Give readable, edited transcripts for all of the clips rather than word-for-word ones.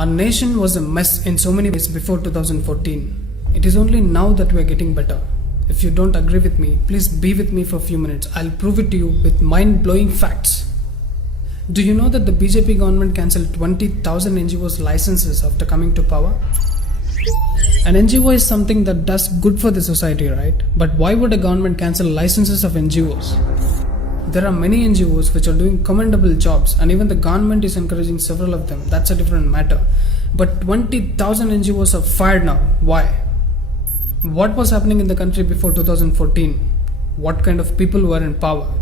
Our nation was a mess in so many ways before 2014. It is only now that we are getting better. If you don't agree with me, please be with me for a few minutes. I'll prove it to you with mind-blowing facts. Do you know that the BJP government cancelled 20,000 NGOs licenses after coming to power? An NGO is something that does good for the society, right? But why would a government cancel licenses of NGOs? There are many NGOs which are doing commendable jobs, and even the government is encouraging several of them. That's a different matter. But 20,000 NGOs are fired now. Why? What was happening in the country before 2014? What kind of people were in power?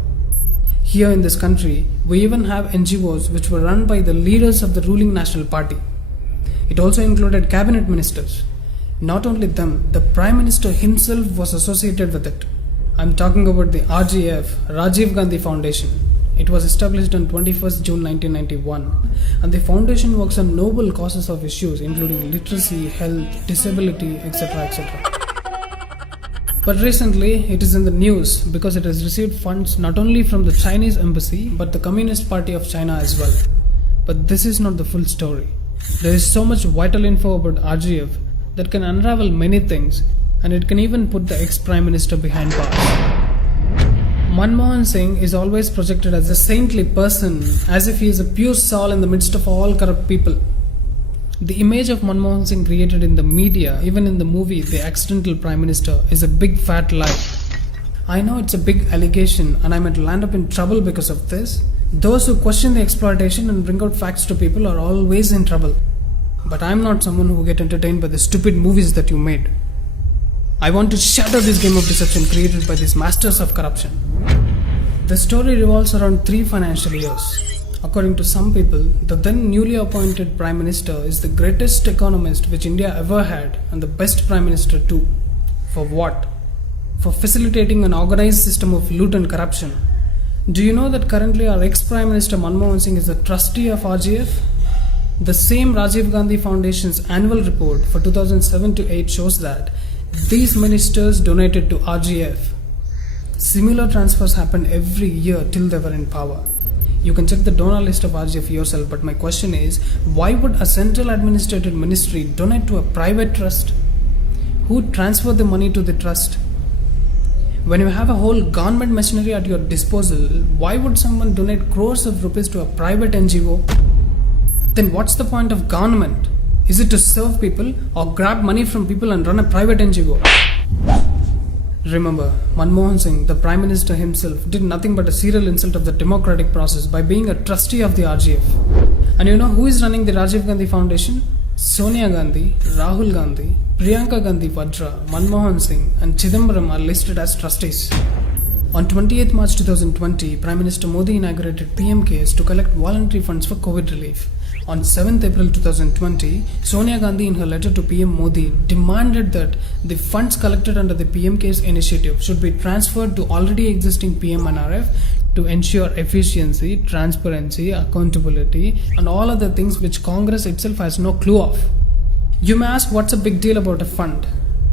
Here in this country, we even have NGOs which were run by the leaders of the ruling National Party. It also included cabinet ministers. Not only them, the Prime Minister himself was associated with it. I'm talking about the RGF, Rajiv Gandhi Foundation. It was established on 21st June 1991, and the foundation works on noble causes of issues including literacy, health, disability, etc. etc. But recently, it is in the news because it has received funds not only from the Chinese embassy but the Communist Party of China as well. But this is not the full story. There is so much vital info about RGF that can unravel many things, and it can even put the ex-Prime Minister behind bars. Manmohan Singh is always projected as a saintly person, as if he is a pure soul in the midst of all corrupt people. The image of Manmohan Singh created in the media, even in the movie The Accidental Prime Minister, is a big fat lie. I know it's a big allegation and I might land up in trouble because of this. Those who question the exploitation and bring out facts to people are always in trouble. But I'm not someone who get entertained by the stupid movies that you made. I want to shatter this game of deception created by these masters of corruption. The story revolves around 3 financial years. According to some people, the then newly appointed Prime Minister is the greatest economist which India ever had and the best Prime Minister too. For what? For facilitating an organized system of loot and corruption. Do you know that currently our ex-Prime Minister Manmohan Singh is the trustee of RGF? The same Rajiv Gandhi Foundation's annual report for 2007 to 8 shows that these ministers donated to RGF. Similar transfers happened every year till they were in power. You can check the donor list of RGF yourself, but my question is, why would a central administrated ministry donate to a private trust? Who transferred the money to the trust? When you have a whole government machinery at your disposal, why would someone donate crores of rupees to a private NGO? Then what's the point of government? Is it to serve people or grab money from people and run a private NGO? Remember, Manmohan Singh, the Prime Minister himself, did nothing but a serial insult of the democratic process by being a trustee of the RGF. And you know who is running the Rajiv Gandhi Foundation? Sonia Gandhi, Rahul Gandhi, Priyanka Gandhi Vadra, Manmohan Singh and Chidambaram are listed as trustees. On 28th March 2020, Prime Minister Modi inaugurated PM CARES to collect voluntary funds for COVID relief. On 7th April 2020, Sonia Gandhi in her letter to PM Modi demanded that the funds collected under the PM CARES initiative should be transferred to already existing PMNRF to ensure efficiency, transparency, accountability and all other things which Congress itself has no clue of. You may ask, what's a big deal about a fund?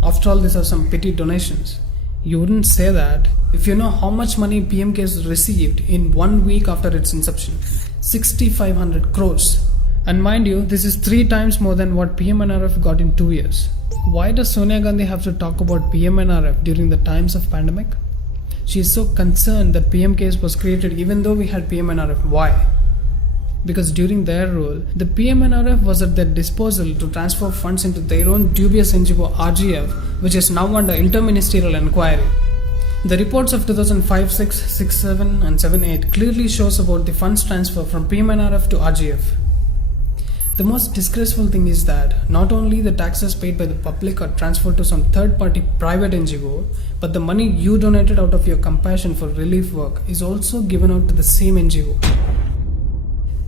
After all, these are some petty donations. You wouldn't say that if you know how much money PM CARES received in 1 week after its inception. 6,500 crores. And mind you, this is 3 times more than what PMNRF got in 2 years. Why does Sonia Gandhi have to talk about PMNRF during the times of pandemic? She is so concerned that PM CARES was created even though we had PMNRF. Why? Because during their rule, the PMNRF was at their disposal to transfer funds into their own dubious NGO RGF, which is now under interministerial inquiry. The reports of 2005-6, 6-7 and 7-8 clearly shows about the funds transfer from PMNRF to RGF. The most disgraceful thing is that not only the taxes paid by the public are transferred to some third-party private NGO, but the money you donated out of your compassion for relief work is also given out to the same NGO.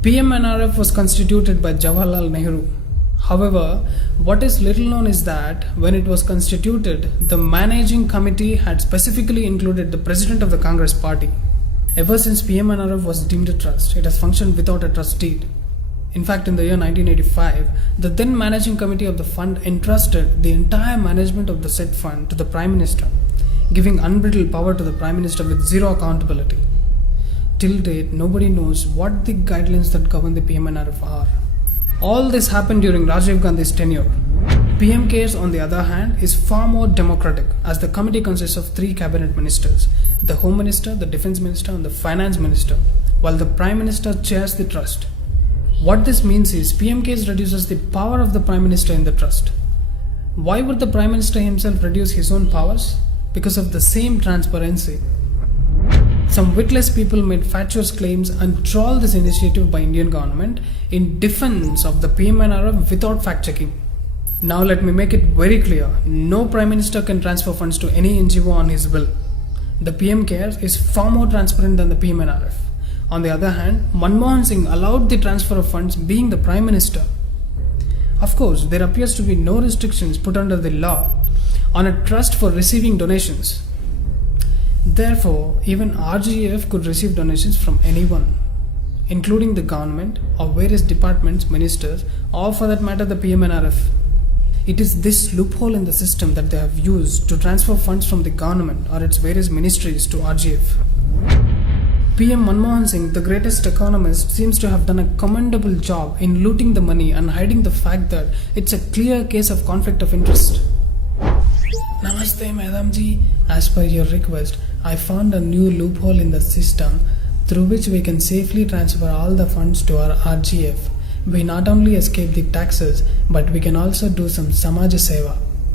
PMNRF was constituted by Jawaharlal Nehru. However, what is little known is that when it was constituted, the managing committee had specifically included the president of the Congress party. Ever since PMNRF was deemed a trust, it has functioned without a trust deed. In fact, in the year 1985, the then managing committee of the fund entrusted the entire management of the said fund to the Prime Minister, giving unbridled power to the Prime Minister with zero accountability. Till date, nobody knows what the guidelines that govern the PMNRF are. All this happened during Rajiv Gandhi's tenure. PM Cares, on the other hand, is far more democratic, as the committee consists of 3 cabinet ministers: the Home Minister, the Defence Minister, and the Finance Minister, while the Prime Minister chairs the trust. What this means is PM Cares reduces the power of the Prime Minister in the trust. Why would the Prime Minister himself reduce his own powers? Because of the same transparency. Some witless people made fatuous claims and trolled this initiative by Indian government in defense of the PMNRF without fact-checking. Now let me make it very clear, no Prime Minister can transfer funds to any NGO on his will. The PM Cares is far more transparent than the PMNRF. On the other hand, Manmohan Singh allowed the transfer of funds being the Prime Minister. Of course, there appears to be no restrictions put under the law on a trust for receiving donations. Therefore, even RGF could receive donations from anyone, including the government or various departments, ministers, or for that matter the PMNRF. It is this loophole in the system that they have used to transfer funds from the government or its various ministries to RGF. PM Manmohan Singh, the greatest economist, seems to have done a commendable job in looting the money and hiding the fact that it's a clear case of conflict of interest. Namaste, Madam Ji. As per your request, I found a new loophole in the system through which we can safely transfer all the funds to our RGF. We not only escape the taxes, but we can also do some Samaj Seva.